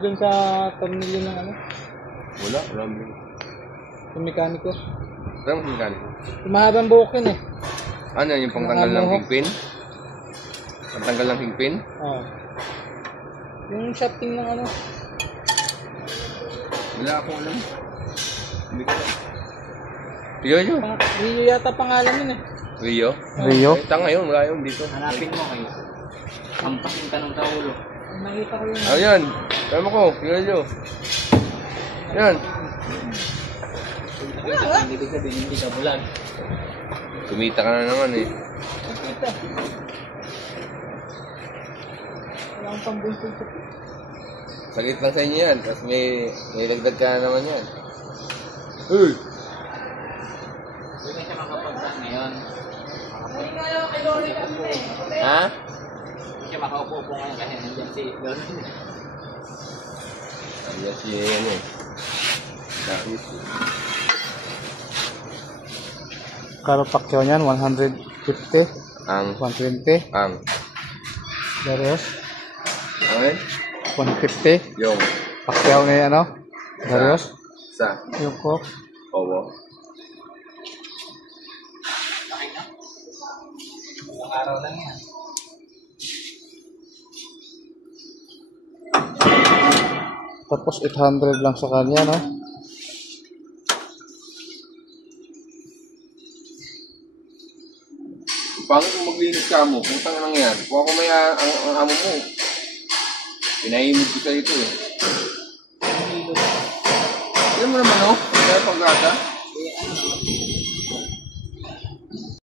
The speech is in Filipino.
Doon sa tornilyo ng ano? Wala. Yung mekaniko. Saan ang mekaniko? Mahabang buhok yun eh. Ano yung pangtanggal ng kingpin? Pangtanggal ng kingpin? Oo. Yung shafting ng ano? Wala akong alam. Hindi ko alam. Rio? Rio yata pangalan yun eh. Rio? Rio? Tanga yun, wala yun dito. Hanapin mo kayo. Kampasin ka ng taulo. Nakita ko yun. Ayan. Tama ko, Rio. Yan. Hindi sabihin, hindi ka bulag. Kumita ka na naman eh. Nakita. Walang pambuntot. Sagit lang sa inyo yan. Tapos may lagdag ka na naman yan. Uy! Hindi na siya makapagsak ngayon. Ha? Hindi siya makaupo ngayon kasi nandiyan si Lolo. Ayan si ano eh. Dahil. Carl Pacquiao niyan, 150. Ang. 120. Ang. Darius, Okay? 150. Yung. Pacquiao ni ano? Darius. Sa. Yung ko. Owo. Isang araw lang yan. Tapos 800 lang sa kanya, no? Paano kung maglinis ka mo? Kung tangan lang yan. Kung ako may ang amo mo. Pinahimig ko sa ito eh. Alam mo naman oh. Kaya pag-gata.